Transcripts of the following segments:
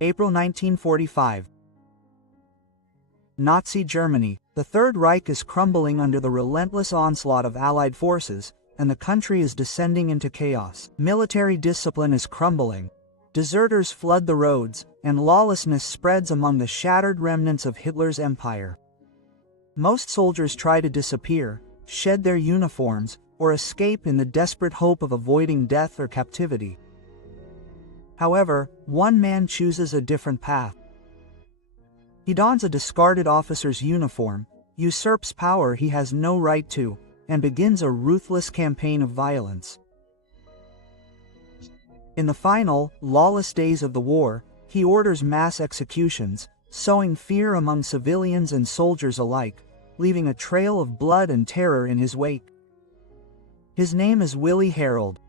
April 1945. Nazi Germany. The Third Reich is crumbling under the relentless onslaught of Allied forces, and the country is descending into chaos. Military discipline is crumbling. Deserters flood the roads, and lawlessness spreads among the shattered remnants of Hitler's empire. Most soldiers try to disappear, shed their uniforms, or escape in the desperate hope of avoiding death or captivity. However, one man chooses a different path. He dons a discarded officer's uniform, usurps power he has no right to, and begins a ruthless campaign of violence. In the final, lawless days of the war, he orders mass executions, sowing fear among civilians and soldiers alike, leaving a trail of blood and terror in his wake. His name is Willi Harold.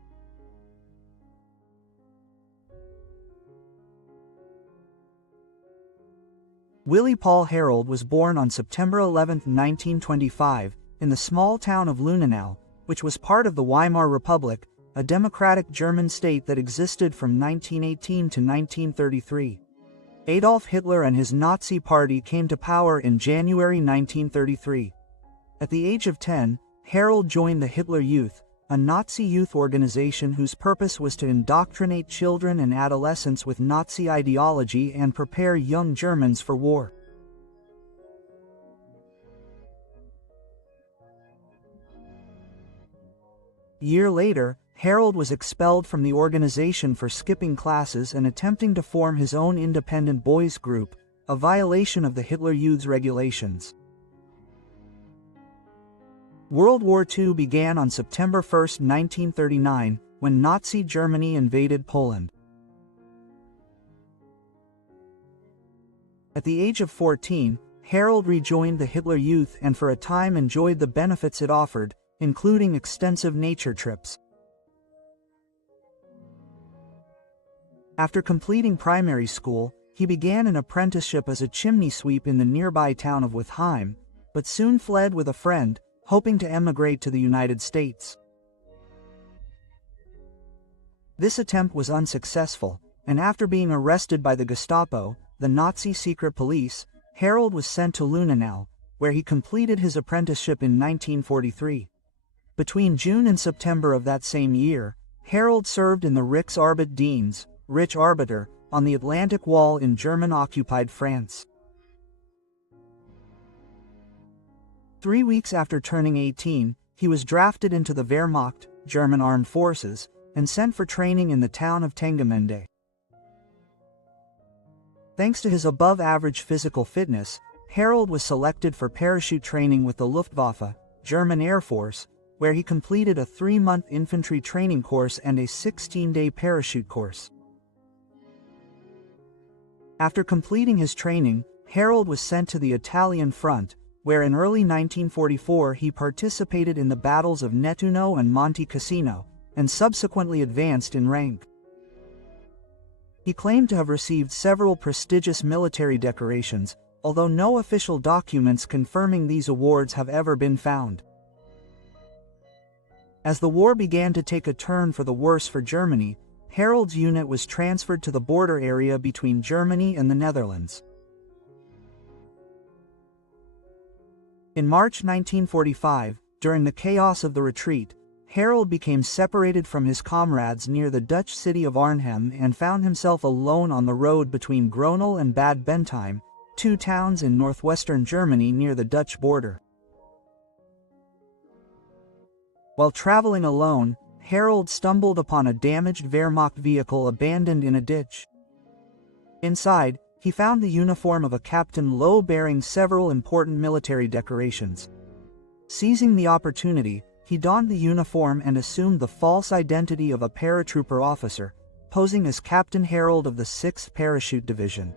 Willi Paul Harold was born on September 11, 1925, in the small town of Lunenau, which was part of the Weimar Republic, a democratic German state that existed from 1918 to 1933. Adolf Hitler and his Nazi Party came to power in January 1933. At the age of 10, Harold joined the Hitler Youth, a Nazi youth organization whose purpose was to indoctrinate children and adolescents with Nazi ideology and prepare young Germans for war. A year later, Harold was expelled from the organization for skipping classes and attempting to form his own independent boys group, a violation of the Hitler Youth's regulations. World War II began on September 1, 1939, when Nazi Germany invaded Poland. At the age of 14, Harold rejoined the Hitler Youth and for a time enjoyed the benefits it offered, including extensive nature trips. After completing primary school, he began an apprenticeship as a chimney sweep in the nearby town of Withheim, but soon fled with a friend, hoping to emigrate to the United States. This attempt was unsuccessful, and after being arrested by the Gestapo, the Nazi secret police, Harold was sent to Lunenau, where he completed his apprenticeship in 1943. Between June and September of that same year, Harold served in the Reichsarbeit-Dienst, Rich Arbiter, on the Atlantic Wall in German-occupied France. 3 weeks after turning 18, he was drafted into the Wehrmacht, German armed forces, and sent for training in the town of Tangemende. Thanks to his above-average physical fitness, Harold was selected for parachute training with the Luftwaffe, German Air Force, where he completed a 3-month infantry training course and a 16-day parachute course. After completing his training, Harold was sent to the Italian front, where in early 1944 he participated in the battles of Nettuno and Monte Cassino, and subsequently advanced in rank. He claimed to have received several prestigious military decorations, although no official documents confirming these awards have ever been found. As the war began to take a turn for the worse for Germany, Harold's unit was transferred to the border area between Germany and the Netherlands. In March 1945, during the chaos of the retreat, Harold became separated from his comrades near the Dutch city of Arnhem and found himself alone on the road between Gronau and Bad Bentheim, 2 towns in northwestern Germany near the Dutch border. While traveling alone, Harold stumbled upon a damaged Wehrmacht vehicle abandoned in a ditch. Inside, he found the uniform of a Captain Lowe bearing several important military decorations. Seizing the opportunity, he donned the uniform and assumed the false identity of a paratrooper officer, posing as Captain Harold of the 6th Parachute Division.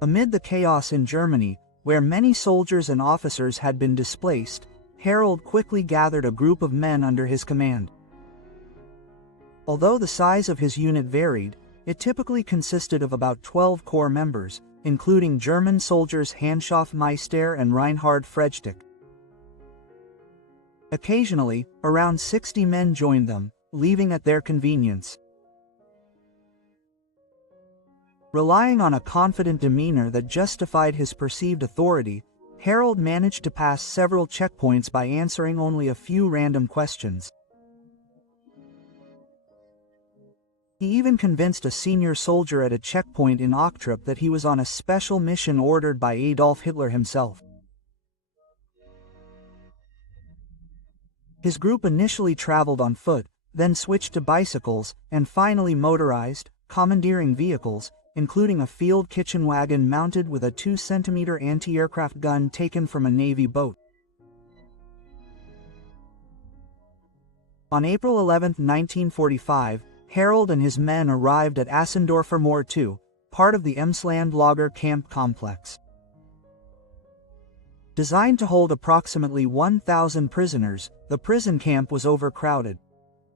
Amid the chaos in Germany, where many soldiers and officers had been displaced, Harold quickly gathered a group of men under his command. Although the size of his unit varied, it typically consisted of about 12 corps members, including German soldiers Hanshof Meister and Reinhard Frechtick. Occasionally, around 60 men joined them, leaving at their convenience. Relying on a confident demeanor that justified his perceived authority, Harold managed to pass several checkpoints by answering only a few random questions. He even convinced a senior soldier at a checkpoint in Ochtrup that he was on a special mission ordered by Adolf Hitler himself. His group initially traveled on foot, then switched to bicycles, and finally motorized, commandeering vehicles, including a field kitchen wagon mounted with a 2-centimeter anti-aircraft gun taken from a Navy boat. On April 11, 1945, Harold and his men arrived at Assendorfer Moor II, part of the Emsland Lager camp complex. Designed to hold approximately 1,000 prisoners, the prison camp was overcrowded.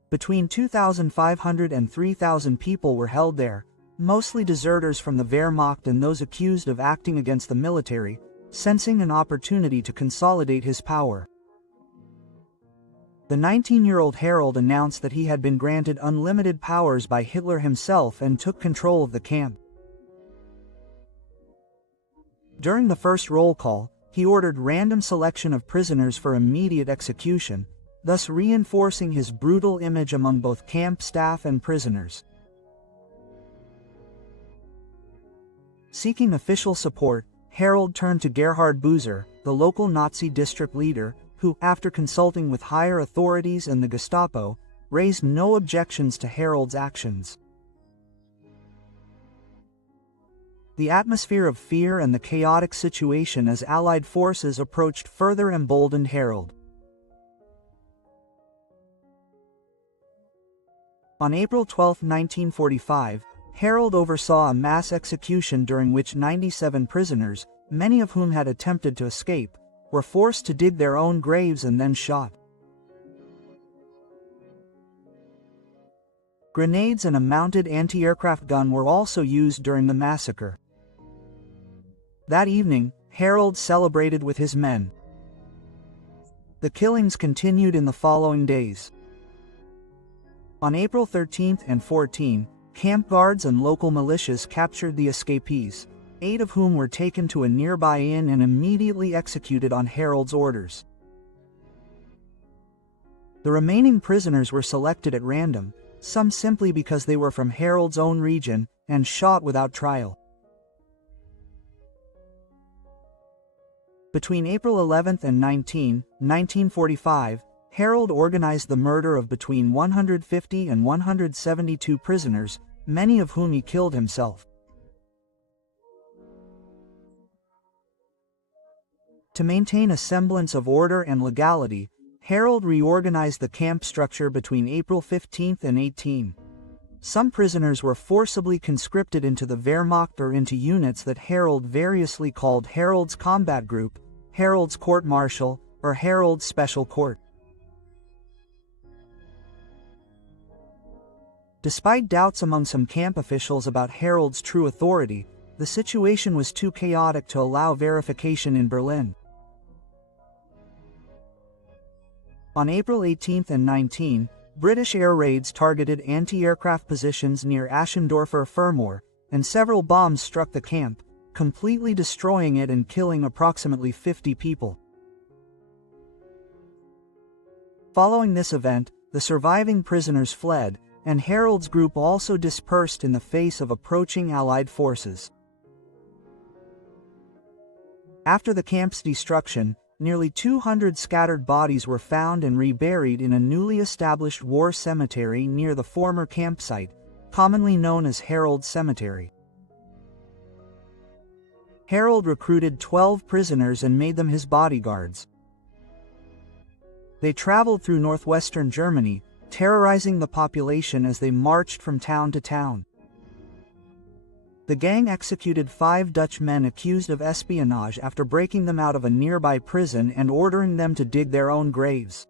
Between 2,500 and 3,000 people were held there, mostly deserters from the Wehrmacht and those accused of acting against the military, sensing an opportunity to consolidate his power. The 19-year-old Harold announced that he had been granted unlimited powers by Hitler himself and took control of the camp. During the first roll call, he ordered random selection of prisoners for immediate execution, thus reinforcing his brutal image among both camp staff and prisoners. Seeking official support, Harold turned to Gerhard Buser, the local Nazi district leader, who, after consulting with higher authorities and the Gestapo, raised no objections to Harold's actions. The atmosphere of fear and the chaotic situation as Allied forces approached further emboldened Harold. On April 12, 1945, Harold oversaw a mass execution during which 97 prisoners, many of whom had attempted to escape, were forced to dig their own graves and then shot. Grenades and a mounted anti-aircraft gun were also used during the massacre. That evening, Harold celebrated with his men. The killings continued in the following days. On April 13 and 14, camp guards and local militias captured the escapees, 8 of whom were taken to a nearby inn and immediately executed on Harold's orders. The remaining prisoners were selected at random, some simply because they were from Harold's own region, and shot without trial. Between April 11 and 19, 1945, Harold organized the murder of between 150 and 172 prisoners, many of whom he killed himself. To maintain a semblance of order and legality, Harold reorganized the camp structure between April 15 and 18. Some prisoners were forcibly conscripted into the Wehrmacht or into units that Harold variously called Harold's Combat Group, Harold's Court Martial, or Harold's Special Court. Despite doubts among some camp officials about Harold's true authority, the situation was too chaotic to allow verification in Berlin. On April 18 and 19, British air raids targeted anti-aircraft positions near Ashendorfer Furmoor, and several bombs struck the camp, completely destroying it and killing approximately 50 people. Following this event, the surviving prisoners fled, and Harold's group also dispersed in the face of approaching Allied forces. After the camp's destruction, nearly 200 scattered bodies were found and reburied in a newly established war cemetery near the former campsite, commonly known as Harold Cemetery. Harold recruited 12 prisoners and made them his bodyguards. They traveled through northwestern Germany, terrorizing the population as they marched from town to town. The gang executed 5 Dutch men accused of espionage after breaking them out of a nearby prison and ordering them to dig their own graves.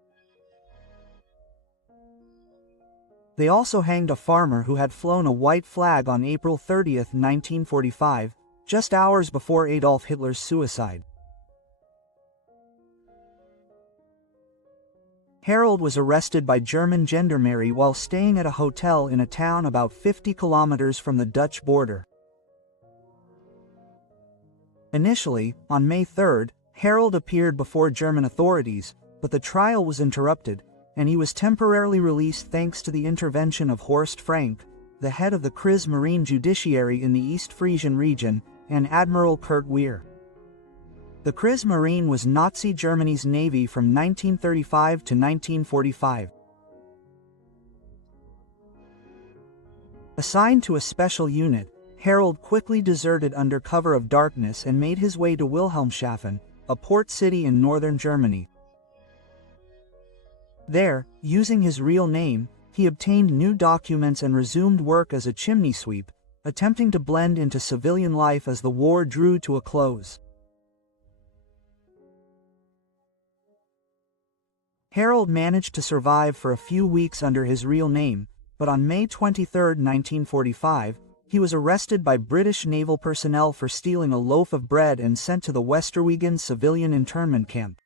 They also hanged a farmer who had flown a white flag on April 30, 1945, just hours before Adolf Hitler's suicide. Harold was arrested by German gendarmerie while staying at a hotel in a town about 50 kilometers from the Dutch border. Initially, on May 3, Harold appeared before German authorities, but the trial was interrupted, and he was temporarily released thanks to the intervention of Horst Frank, the head of the Kriegsmarine Judiciary in the East Frisian region, and Admiral Kurt Weir. The Kriegsmarine was Nazi Germany's navy from 1935 to 1945. Assigned to a special unit, Harold quickly deserted under cover of darkness and made his way to Wilhelmshaven, a port city in northern Germany. There, using his real name, he obtained new documents and resumed work as a chimney sweep, attempting to blend into civilian life as the war drew to a close. Harold managed to survive for a few weeks under his real name, but on May 23, 1945, he was arrested by British naval personnel for stealing a loaf of bread and sent to the Westerwegen civilian internment camp.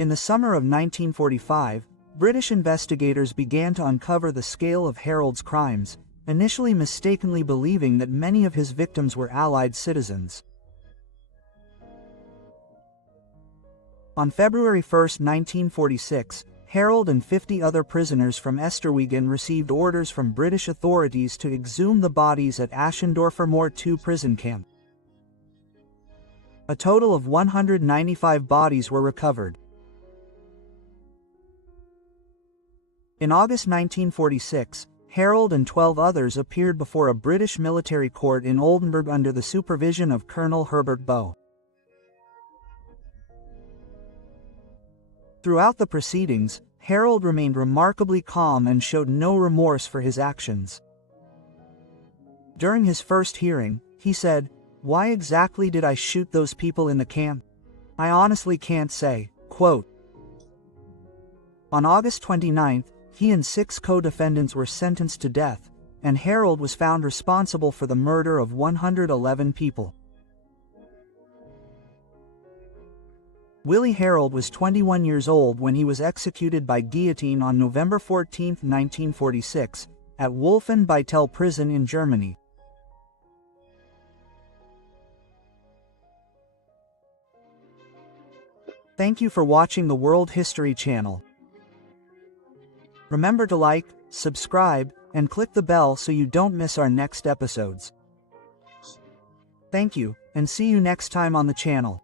In the summer of 1945, British investigators began to uncover the scale of Harold's crimes, initially mistakenly believing that many of his victims were Allied citizens. On February 1, 1946, Harold and 50 other prisoners from Esterwegen received orders from British authorities to exhume the bodies at Aschendorfer Moor II prison camp. A total of 195 bodies were recovered. In August 1946, Harold and 12 others appeared before a British military court in Oldenburg under the supervision of Colonel Herbert Bow. Throughout the proceedings, Harold remained remarkably calm and showed no remorse for his actions. During his first hearing, he said, "Why exactly did I shoot those people in the camp? I honestly can't say." Quote. On August 29, he and 6 co-defendants were sentenced to death, and Harold was found responsible for the murder of 111 people. Willie Harold was 21 years old when he was executed by guillotine on November 14, 1946, at Wolfenbüttel prison in Germany. Thank you for watching the World History Channel. Remember to like, subscribe, and click the bell so you don't miss our next episodes. Thank you, and see you next time on the channel.